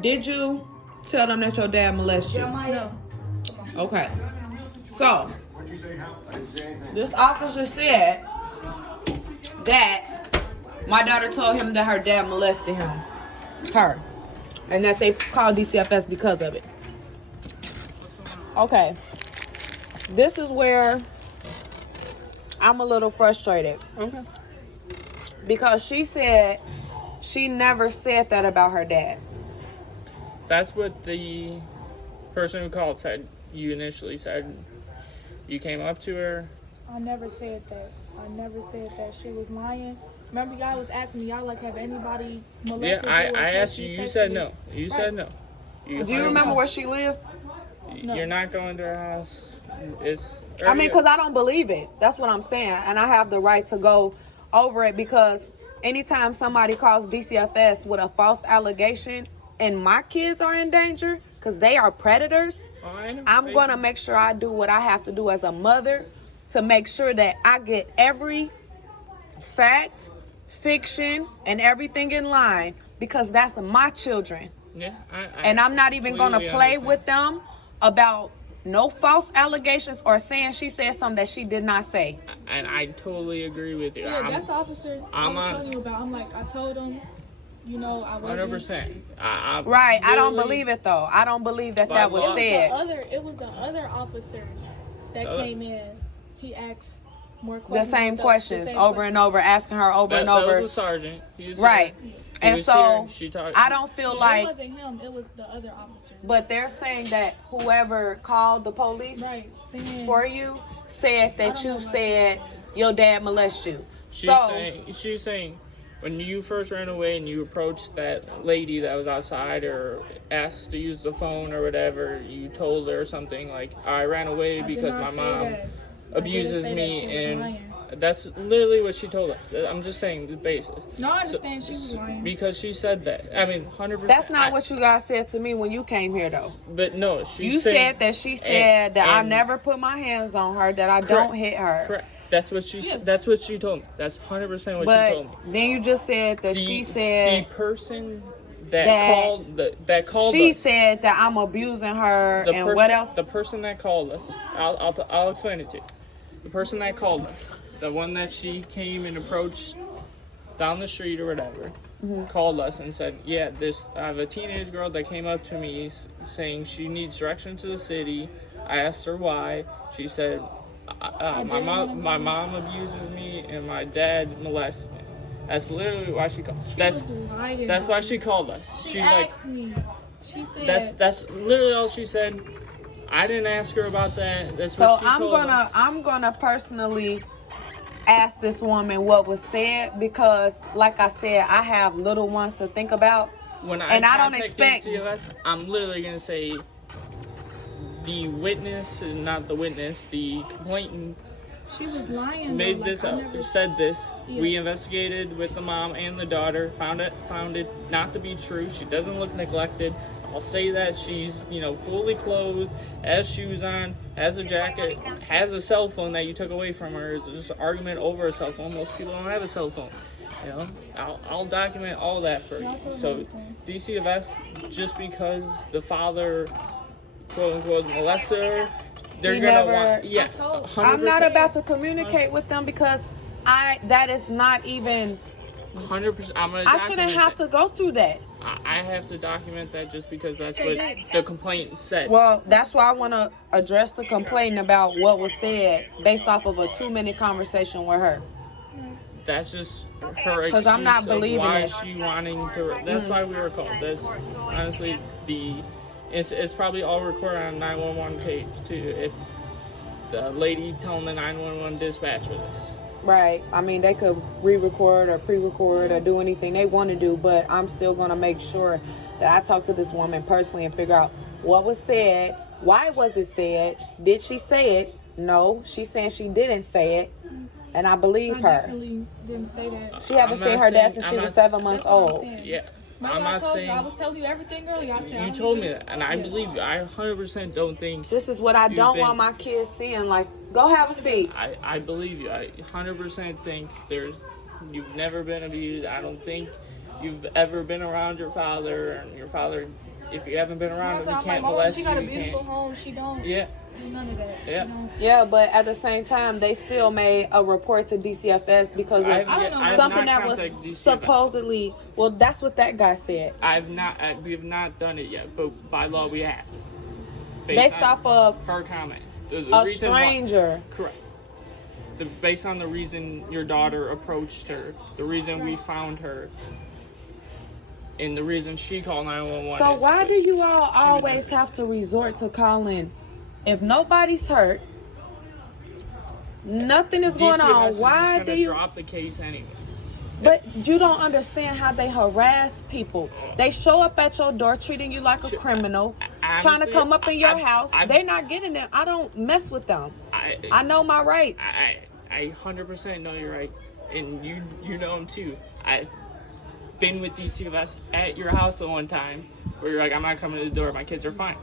Did you tell them that your dad molested you? No. Okay. So, this officer said that my daughter told him that her dad molested her, and that they called DCFS because of it. Okay. This is where I'm a little frustrated. Okay. Because she said she never said that about her dad. That's what the person who called said. You initially said you came up to her. I never said that. I never said that. She was lying. Remember, y'all was asking me, y'all like, have anybody molested you? I asked you. You said no. You said no. Do you remember where she lived? No. You're not going to her house. It's. I mean, because I don't believe it. That's what I'm saying. And I have the right to go over it because anytime somebody calls DCFS with a false allegation and my kids are in danger because they are predators, I'm going to make sure I do what I have to do as a mother to make sure that I get every fact, fiction, and everything in line because that's my children. Yeah, and I'm not even going to play understand. with them about no false allegations or saying she said something that she did not say. And I totally agree with you. Yeah, that's the officer I was on- telling you about. I'm like, I told him, you know, I wasn't. 100%. Right, I don't believe it though. I don't believe that that was said. It was the other officer that came in. He asked more The questions. same questions over and over, asking her over and That over. was a sergeant. He was Right. here. He And was so here. She talked. I don't feel like, it wasn't him. It was the other officer. but they're saying that whoever called the police Right. Saying, for you said that don't you know my said your dad molested you. She's saying when you first ran away and you approached that lady that was outside or asked to use the phone or whatever, you told her something like, I ran away I did because not my say mom that. abuses I didn't say me, that. She was and lying. that's literally what she told us. I'm just saying the basis. No, I understand she was lying. Because she said that. I mean, 100%. That's not what you guys said to me when you came here though. But no, You said that she said that I never put my hands on her, that I don't hit her. Correct. That's what she. That's what she told me. That's 100% what she told But me. then you just said that she said the person that called she us, said that I'm abusing her and person, what else? The person that called us. I'll explain it to you. The person that called us, the one that she came and approached down the street or whatever, called us and said, "Yeah, I have a teenage girl that came up to me saying she needs direction to the city." I asked her why. She said, my mom abuses me and my dad molests me." That's literally why she called. That's why she called us. She asked me. She said. That's literally all she said. I didn't ask her about that. That's So what she told us. I'm gonna personally ask this woman what was said because, like I said, I have little ones to think about, When and I don't contact expect. DCFS, I'm literally gonna say the witness, not the witness, the complainant. She was lying. Made though. this like, up. Said this. Yeah. We investigated with the mom and the daughter. Found it not to be true. She doesn't look neglected. I'll say that she's fully clothed, has shoes on, has a jacket, has a cell phone that you took away from her. It's just an argument over a cell phone. Most people don't have a cell phone. I'll document all that for you. So DCFS, just because the father, quote unquote, molested her, they're He gonna never- want. Yeah, 100%. I'm not about to communicate with them because that is not even. 100%. I'm gonna. I shouldn't have to go through that. I have to document that just because that's what the complaint said. Well, that's why I want to address the complaint about what was said based off of a 2-minute conversation with her. That's just her excuse. 'Cause I'm not of believing why this. she wanting to. That's why we were called. That's honestly it's probably all recorded on 911 tapes too. If the lady telling the 911 dispatcher this. Right. I mean, they could re-record or pre-record or do anything they want to do, but I'm still going to make sure that I talk to this woman personally and figure out what was said, why was it said, did she say it? No, she's saying she didn't say it, and I believe I her. definitely didn't say that. She haven't seen her dad since she was 7 months That's what I'm old. saying. Yeah. Remember I'm I not told saying you, I was telling you everything earlier. I said you told me that, and I believe you. I 100% don't think. This is what I you don't think- want my kids seeing. Like, go have a seat. I believe you. I 100% think you've never been abused. I don't think you've ever been around your father, and your father, if you haven't been around him, So he I'm can't like, molest she you. got a He beautiful can't. home. She don't Yeah, do none of that. Yeah. She don't. Yeah, but at the same time, they still made a report to DCFS because I of haven't, don't know. I have something not that was contacted DCFS. supposedly. Well, that's what that guy said. We have not done it yet, but by law we have to. Based on off of her comment, the a reason why- stranger. correct. Based on the reason your daughter approached her, the reason we found her, and the reason she called 911. So is why because do you all was always injured. have to resort to calling? If nobody's hurt, nothing is going DCFS on. is Why just do gonna you? drop the case anyways? But you don't understand how they harass people. They show up at your door treating you like a criminal, trying to Honestly, come up in your I- house. I- They're not getting it. I don't mess with them. I I know my rights. I 100% know you're right, and you know them too. I've been with DCFS at your house the one time where you're like, I'm not coming to the door. My kids are fine,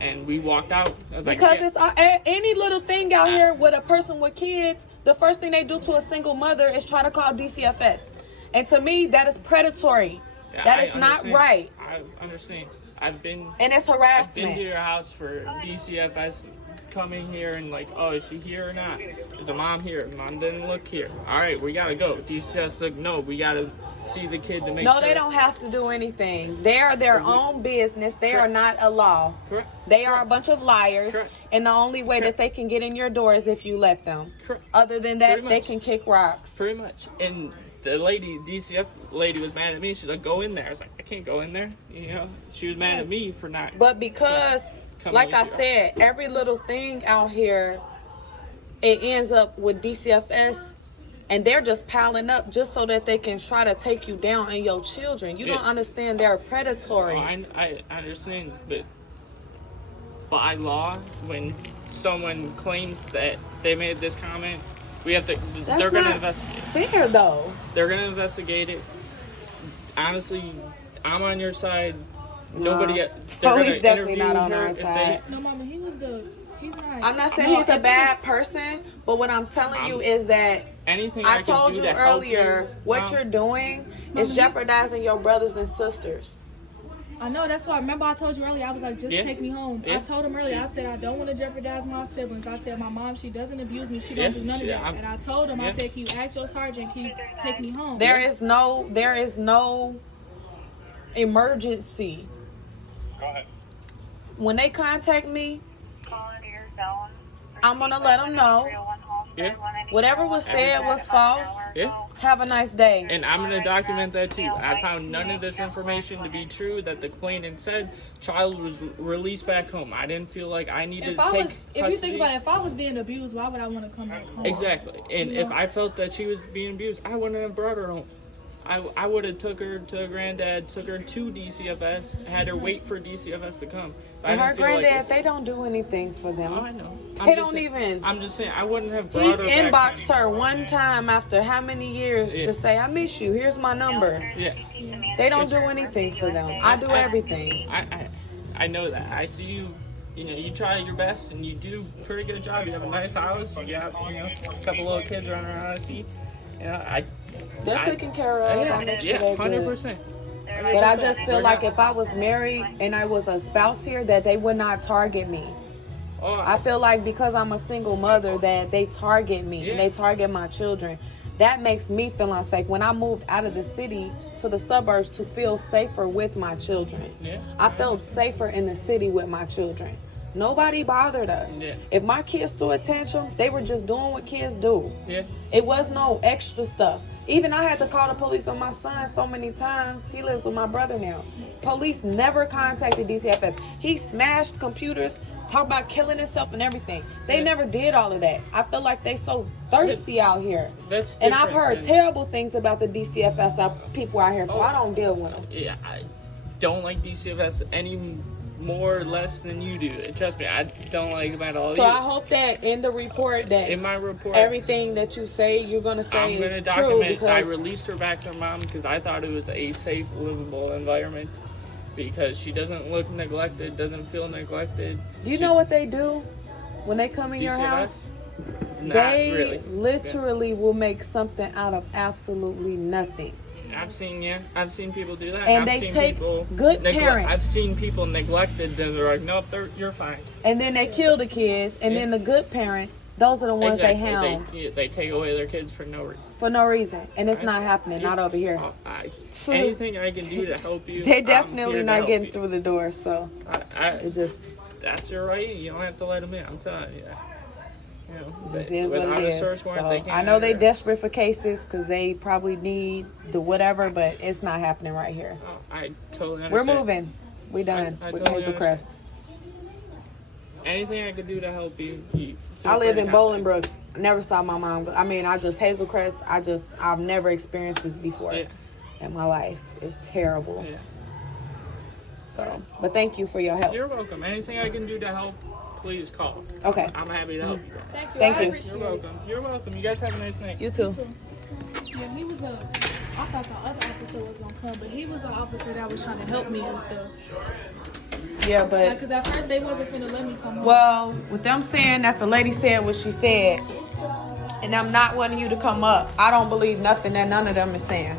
and we walked out. I was Because like, yeah. it's any little thing out here with a person with kids, the first thing they do to a single mother is try to call DCFS. And to me, that is predatory. Yeah, That I is not understand. right. I understand. I've been And it's I've been harassment. to your house for DCFS coming here and like, oh, is she here or not? Is the mom here? Mom didn't look here. All right, we gotta go. DCFS like, no, we gotta see the kid to make No, sure. they don't have to do anything. They are their own business. They are Correct. not a law. Correct. They are a bunch of liars. Correct. And the only way that Correct. they can get in your door is if you let them. Correct. Other than that, Pretty they much. can kick rocks. Pretty much. And the lady, DCF lady, was mad at me. She's like, go in there. I was like, I can't go in there. You know, she was mad at me for not. But because, Come like I into your said, every little thing out here, it ends up with DCFS, and they're just piling up just so that they can try to take you down and your children. You don't Yeah. understand they're predatory. Oh, I understand, but by law, when someone claims that they made this comment, we have to. That's they're gonna not investigate. fair, though. They're gonna investigate it. Honestly, I'm on your side. Nobody. They're Police gonna definitely interview not on her our if they- side. No, mama, he's not. I'm not saying No, he's a if bad person, but what I'm telling you is that anything I can told do you to help earlier, you, what Mom, you're doing is jeopardizing your brothers and sisters. I know, that's why. Remember, I told you earlier. I was like, just Yeah. take me home. Yeah. I told him earlier. She- I said I don't want to jeopardize my siblings. I said my mom, she doesn't abuse me. She Yeah, don't do none she- of that. I'm- And I told him, I yeah. said, can you ask your sergeant, can you take me home? There is no emergency. Go ahead. When they contact me, I'm gonna let them know Yeah. whatever was said was false. Yeah. Have a nice day. And I'm going to document that too. I found none of this information to be true that the complainant said. Child was released back home. I didn't feel like I needed If to I take was, custody. if you think about it, if I was being abused, why would I want to come back home? Exactly. And You if know? I felt that she was being abused, I wouldn't have brought her home. I would have took her to her granddad, took her to DCFS, had her wait for DCFS to come. If I And her didn't feel like granddad, this- they don't do anything for them. Oh, I know. They don't even. I'm just saying, I wouldn't have He brought her back. inboxed her one time after how many years Yeah. to say, I miss you. Here's my number. Yeah. They don't do anything for them. I do everything. I know that. I see you. You know, you try your best and you do a pretty good job. You have a nice house. You have, a couple little kids running around. I see. They're taken care of. I make sure they're good. 100%. But I just feel like if I was married and I was a spouse here, that they would not target me. I feel like because I'm a single mother that they target me and Yeah. they target my children. That makes me feel unsafe. When I moved out of the city to the suburbs to feel safer with my children. Yeah. I felt safer in the city with my children. Nobody bothered us. Yeah. If my kids threw a tantrum, they were just doing what kids do. Yeah. It was no extra stuff. Even I had to call the police on my son so many times. He lives with my brother now. Police never contacted DCFS. He smashed computers, talked about killing himself and everything. They Yeah. never did all of that. I feel like they so thirsty out here. That's And I've different heard than- terrible things about the DCFS people out here, so Oh. I don't deal with them. Yeah, I don't like DCFS any more or less than you do. Trust me, I don't like them at all. So I hope that in the report that in my report, everything that you say you're gonna say I'm going to is true document. I because released her back to her mom because I thought it was a safe, livable environment. Because she doesn't look neglected, doesn't feel neglected. do you She- know what they do when they come in your DCFS? house? Not They really. literally will make something out of absolutely nothing. I've seen people do that. And I've they seen take people good parents. I've seen people neglected, then they're like, nope, you're fine. And then they kill the kids, and then the good parents, those are the ones they hound They take away their kids for no reason. for no reason. And it's not happening, not over here. Anything I can do to help you. They're I'm definitely here to not help getting you. through the door, so it just That's your right. You don't have to let them in. I'm telling you. You know, just is what without it a is. search warrant, So they can't I know they enter. desperate for cases because they probably need the whatever, but it's not happening right here. Oh, I totally understand. We're moving. We done I with totally Hazel Crest. Anything I could do to help you. I live in Bolingbrook. Never saw my mom. I mean, Hazel Crest. I've never experienced this before Yeah. in my life. It's terrible. Yeah. So, but thank you for your help. You're welcome. Anything I can do to help, please call. Okay. I'm happy to help you. Thank you. Thank I you. appreciate You're welcome. You're welcome. You guys have a nice night. You too. Yeah, he was I thought the other officer was gonna come, but he was an officer that was trying to help me and stuff. Yeah, but Because at first they wasn't finna let me come on. well, with them saying that the lady said what she said, and I'm not wanting you to come up, I don't believe nothing that none of them is saying.